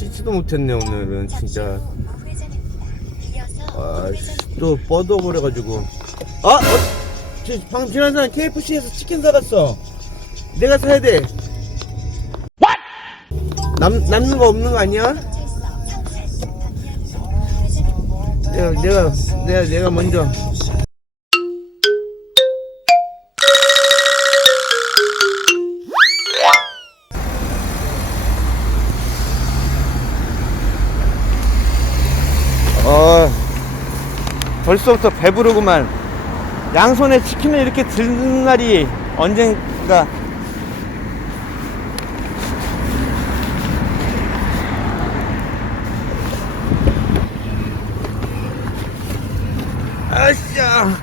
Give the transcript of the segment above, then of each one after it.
아 씻지도 못했네 오늘은 진짜. 아또 뻗어버려가지고. 아! 어, 저 방금 지난 사람 KFC에서 치킨 사갔어. 내가 사야 돼. 남, 남는 거 없는 거 아니야? 내가 내가 내가 내가 먼저 벌써부터 배부르구만. 양손에 치킨을 이렇게 드는 날이 언젠가. 아싸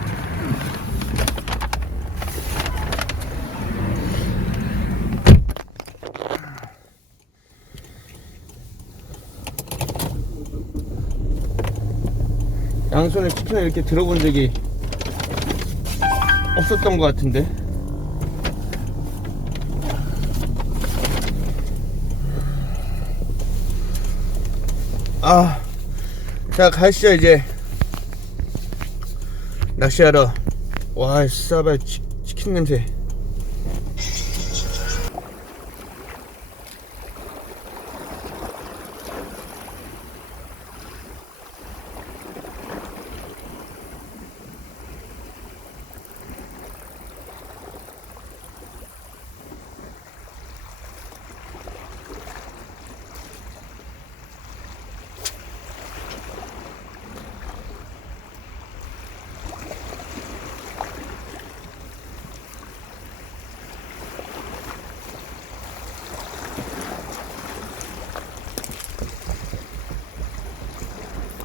양손에 치킨을 이렇게 들어본 적이 없었던 것 같은데. 아, 자 가시죠 이제. 낚시하러. 와 치, 치킨 냄새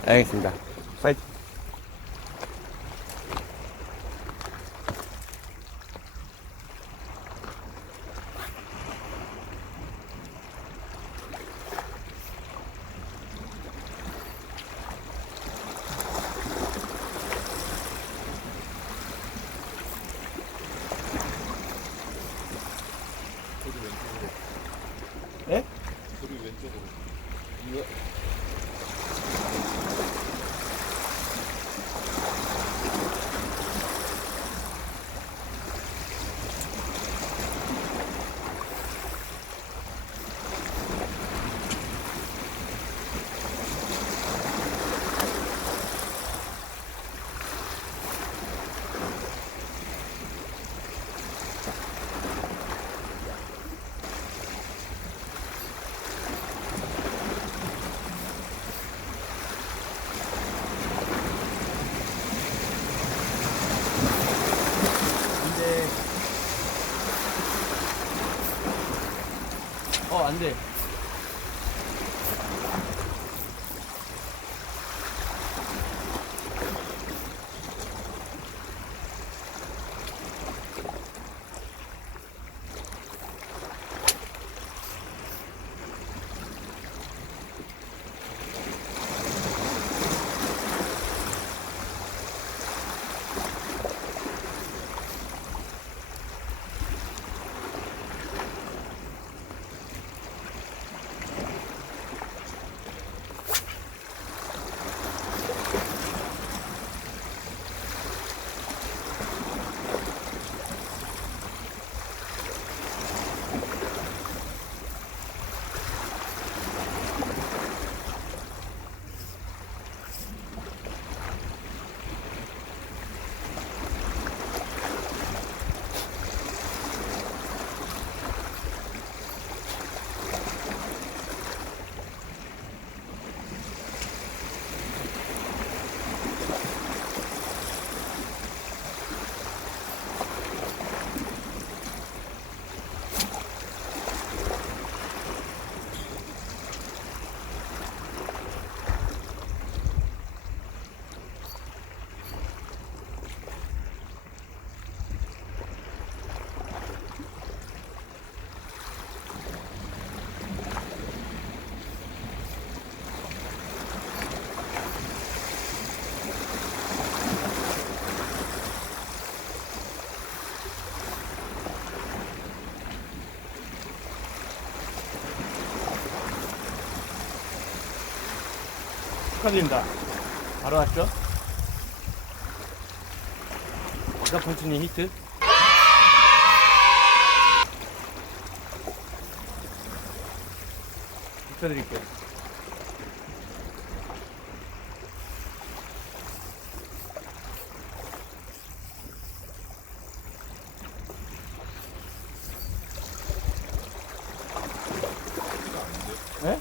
알겠습니다. 파이팅 축하드립니다. 바로 왔죠? 오사펀치님 히트. 축하드릴게요. 네?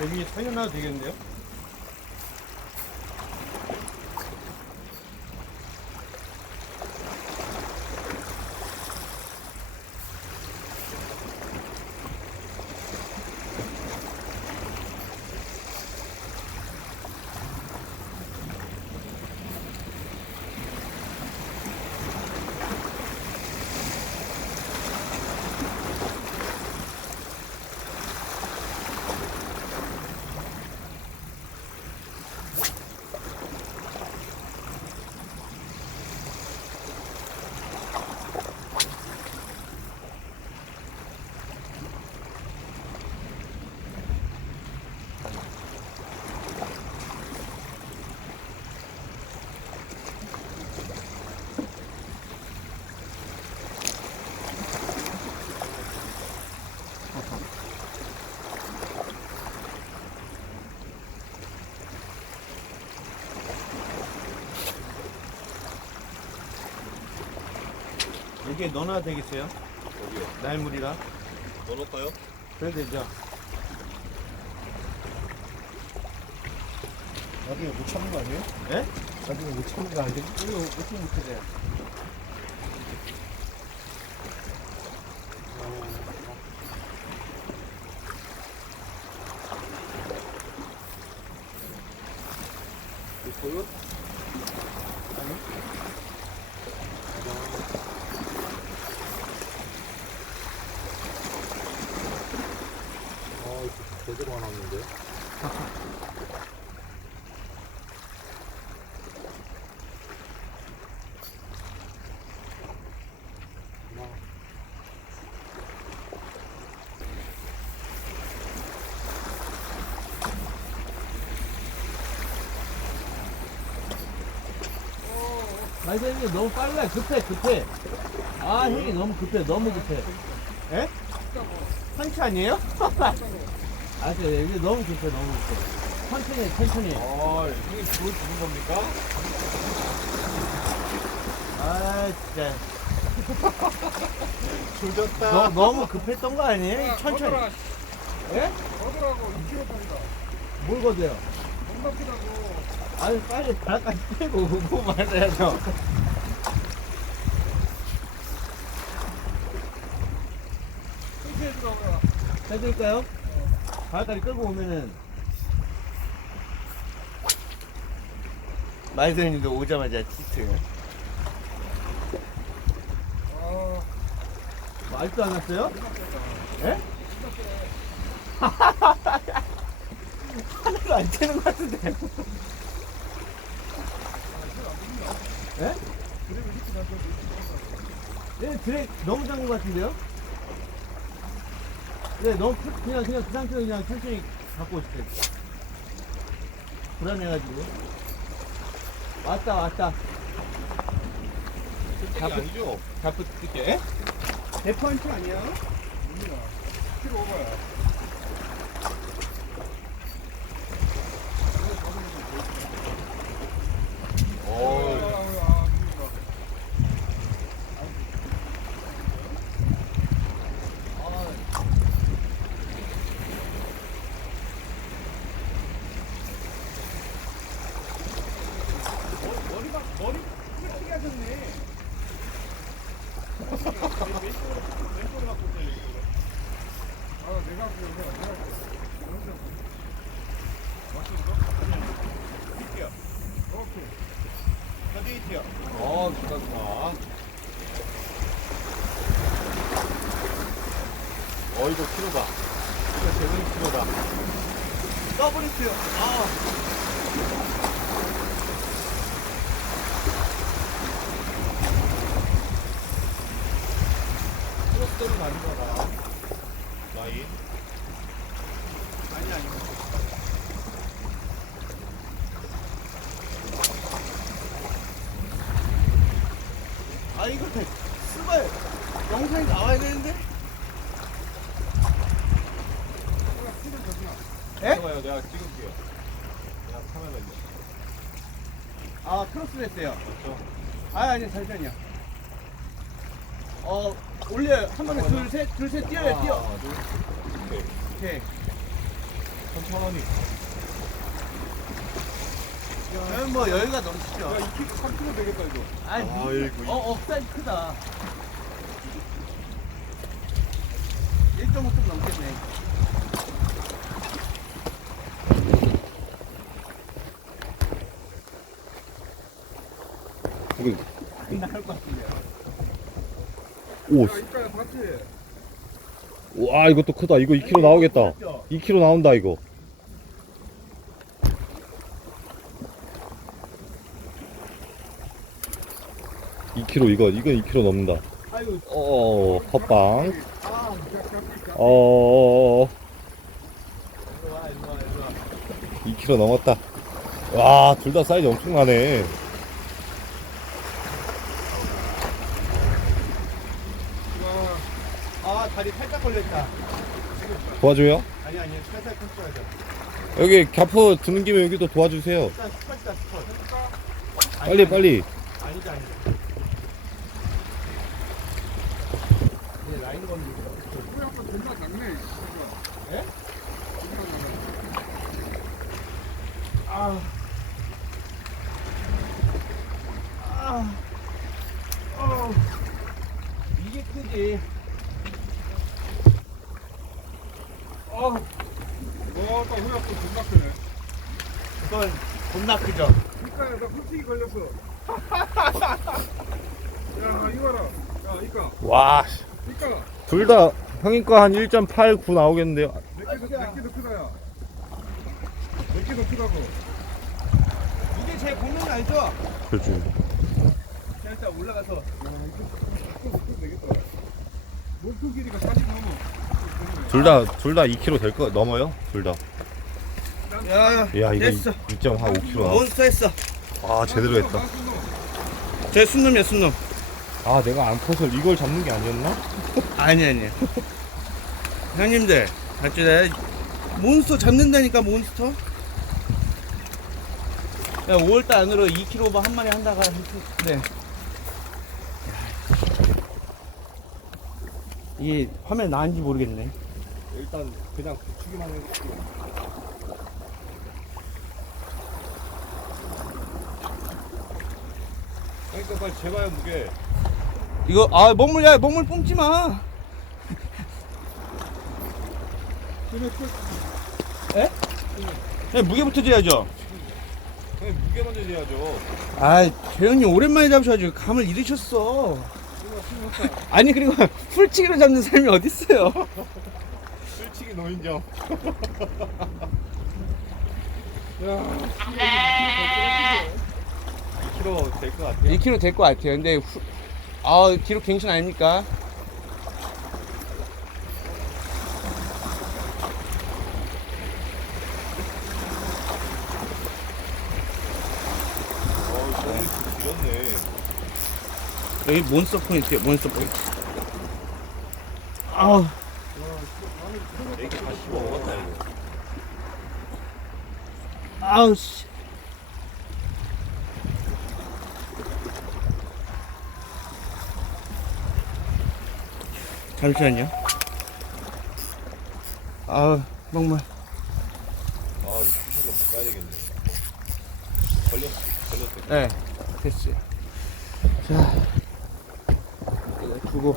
내 위에 살려놔도 되겠는데요? 여기에 넣어놔도 되겠어요? 어디요? 날물이라. 넣어놓을까요? 그래도 되죠? 나중에 못 참는 거 아니에요? 예? 나중에 못 참는 거 아니에요? 이거 어떻게 못해요? 아, 이거 제대로 안 왔는데. 아니 형님 너무 빨라 급해 급해 아 형님 너무 급해 너무 급해 예? 한치 아니에요? 아저 여기 너무 급해 너무 급해 천천히 해, 천천히 아, 형님 불을 주는 겁니까? 아, 진짜. 조졌다. 너, 너무 급했던 거 아니에요? 천천히. 예? 거더라고 2kg짜리다 뭘 거둬요? 겁나 크다고 아니, 빨리 바닥까지 빼고 오고 말해야죠. 해드릴까요? 바닥까지 끌고 오면은. 마이선님도 오자마자 치트. 아 뭐, 아직도 안 왔어요? 예? 하나도 안 채는 것 같은데. 예? 예, 드랙 너무 작은 것 같은데요? 네, 너무 크- 그냥 그냥 그 상태로 그냥 천천히 갖고 오실게요. 불안해가지고. 왔다 왔다. 그게 아니죠? 자꾸 뜯게. 대펀치 아니야? 아닙니다 10kg 오버야 어, 아 아닙니다 머리가 머리 크게 하셨네. 아 내가 할게요 내가 내가 할게요 뛸게요. 오케이 저 뒤에 요 어, 좋다. 어, 이거 키로다. 이거 대부분 키로다. 더블 히트요. 아. 때는 아닌가 봐. 라인. 아니 아니. 아 이거 쓰발 영상이 나와야 되는데. 에? 잠깐만요, 내가 찍을게요. 내가 카메라인데. 아 크로스를 했어요. 맞죠? 아 아니 잠시만요. 어 올려요. 한 번에 둘셋둘셋 뛰어요 뛰어. 하나, 둘, 오케이. 오케이. 천천히. 저는 뭐 여유가 넘치죠. 야, 2kg, 3kg 되겠다, 이거. 아니 아이고, 어 업사이즈 크다. 1.5점 넘겠네. 나올 것 같은데요. 오, 야, 봤지? 와, 이것도 크다. 이거 2kg 나오겠다. 2kg 나온다, 이거. 이키로 이거 이건 2kg 넘는다. 아이고 어, 헛방. 어, 일로 와 일로 와 일로 와. 2kg 넘었다. 와, 둘 다 사이즈 엄청나네. 아 다리 살짝 걸렸다. 도와줘요? 아니 아니 살짝 컸어야 돼. 여기 갸퍼 드는 김에 여기도 도와주세요. 일단 스쿼트다 스쿼트. 빨리 빨리. 아니지 아니지. 네 라인 건드리고. 우리 아빠 존나 작네, 이거. 예? 존나 작네. 아. 아. 어. 이게 크지. 어. 와, 아빠 우리 아빠 존나 크네. 이건 겁나 크죠. 이까야, 나 훌치기 걸렸어. 야, 이거라. 야, 이까. 와, 이까. 둘 다 형님 거한 1.89 나오겠는데요. 더 크다, 야. 더 크다고. 이게 제 공룡 알죠? 그렇지. 자, 일단 올라가서. 야, 이거 못 되겠다. 목표 길이가 40 넘어. 둘 다 둘 다 2kg 될 거 넘어요? 둘 다. 야, 야. 야, 이거 됐어. 2.5kg 나와. 몬스터 했어. 아, 제대로 했다. 제 순놈이야, 순놈. 아, 내가 암컷을 이걸 잡는 게 아니었나? 아니, 아니. 형님들, 같이 내 몬스터 잡는다니까, 몬스터? 야, 5월달 안으로 2kg 한 마리 한다가 네. 이게 화면에 나은지 모르겠네. 일단 그냥 붙이기만 해볼게요. 그러니까 빨리 재봐요 무게. 이거, 아, 먹물, 야, 먹물 뿜지 마. 에? 야, 무게부터 재야죠. 형님 무게 먼저 재야죠. 아, 재현이 오랜만에 잡으셔가지고 감을 잃으셨어. 아니 그리고 풀치기로 잡는 사람이 어딨어요? 솔직히 노인정. 야, 2kg 될 것 같아요. 2kg 될 것 같아요. 근데 후, 아 기록 갱신 아닙니까? 어. 여기 몬스터 포인트예요. 몬스터 포인트. 아우 먹었다 이거. 아우 씨. 잠시만요. 아우 먹물. 아, 이거 수수가 가야 되겠네. 걸렸어, 걸렸어. 네, 됐어요. 자, 두고.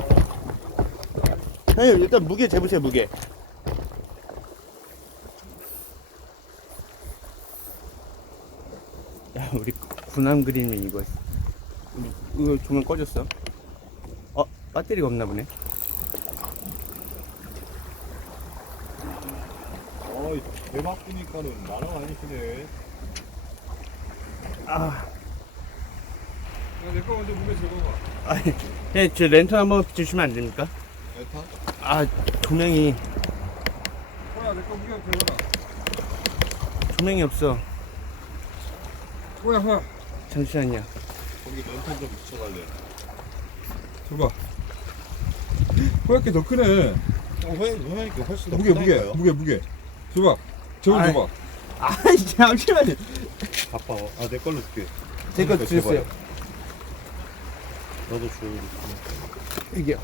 형님, 일단 무게 재보세요, 무게. 야, 우리 군함 그림이 이거. 이거 조명 꺼졌어? 어, 배터리가 없나 보네. 어이, 대박 보니까는 만원 아니시네. 아, 야, 내거 먼저 무게 재봐봐. 아니, 네, 저 랜턴 한번 비춰주시면 안 됩니까? 아 조명이 뭐야 내거 무게 들어라 조명이 없어 뭐야 뭐야 잠시만요 거기 랜턴 좀 붙여달래. 줘봐 호야께 더 크네 어, 회, 회하니까 훨씬 더 무게 무게 크다니까요. 무게 무게 줘봐 저거 아이. 줘봐 아이 잠시만요 바빠. 아, 내 걸로 줄게. 제거 그러니까 주세요 너도 줘. 이게요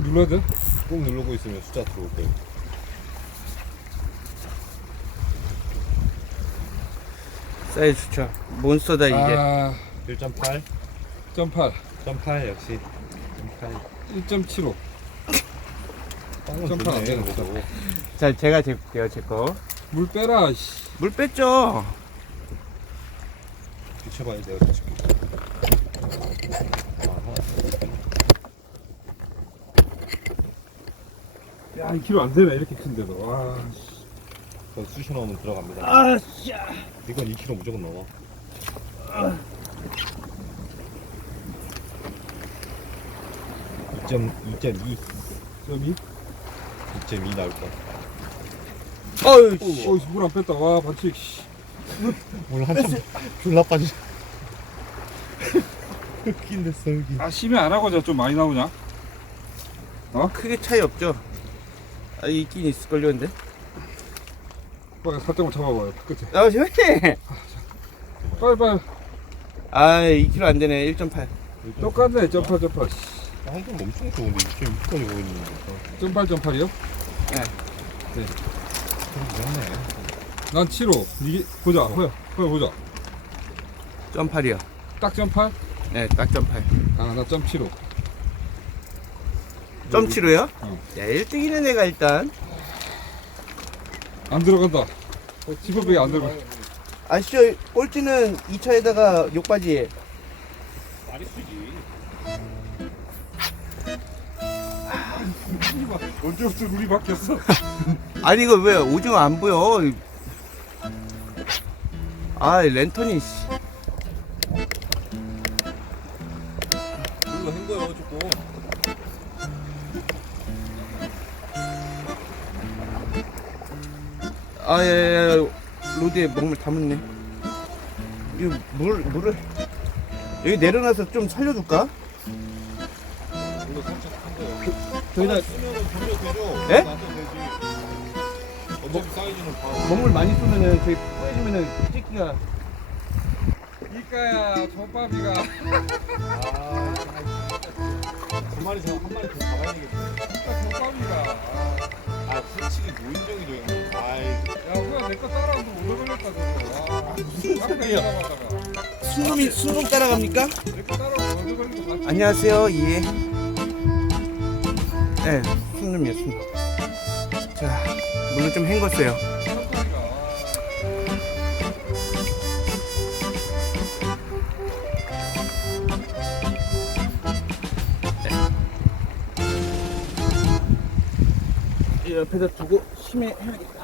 눌러야 돼? 꾹 누르고 있으면 숫자 들어올 거예 사이즈 좋죠 몬스터다 이게 아 1.8. 1.8 1.8 역시. 1.8. 1.75 뻥은 1.8안 되는 거죠. 거고. 자 제가 재볼게요 제 거 물 빼라 씨. 물 뺐죠 비춰봐야 내가 비출게. 야 2kg 안 되네 이렇게 큰데도 와 씨. 그 수시 넣으면 들어갑니다. 아씨 이건 2kg 무조건 넘어. 점 2.2, 점이 2.2 나올 거. 어휴 씨. 어이 물안 뺐다 와 반칙 씨. 오늘 한참 졸라 빠지. 됐어 흑긴. 아 심해 안 하고 좀 많이 나오냐? 크게 차이 없죠 아 있긴 있을걸요 근데 빨리 살짝만 잡아봐요. 끝에. 아 시원해 빨리 빨리. 아 2kg 안 되네. 1.8 똑같네. 점팔 점팔. 한번 엄청 좋은데 2.6까지 보이는 거. 점팔 점팔이요? 그렇네. 난 7호. 이게 보자. 호야 호야 보자. 점 8이요. 딱 점팔? 네딱 점 8. 아나 점7호. 점 7호요? 어. 야 1등이네 내가 일단 안 들어간다 어, 지퍼백이 안 들어가 아시죠 꼴찌는 2차에다가 욕바지에 말이 쓰지. 언제부터 룰이 바뀌었어? 아니 이거 왜 오징어 안 보여 아 랜턴이 씨. 한 거예요 조금. 아야야야 로드에 먹물 담았네 이거 물 물을 여기 내려놔서 좀 살려줄까? 한. 저기다 되죠. 예? 어차피 사이즈는 다. 먹물 많이 쏘면은 저기 뿌해지면은 찍기가 이까야 젖밥이가 아, 두 마리 저한 마리 더 잡아야 되겠네. 내거 따라와서 오래 걸렸다 저거 와 무슨 소리야. 순놈이 순놈 따라갑니까? 내거 따라와서 오래 걸렸다 맞지? 안녕하세요 예. 네 순놈 자 물을 좀 헹궜어요 이 옆에다 두고 심해 해야겠다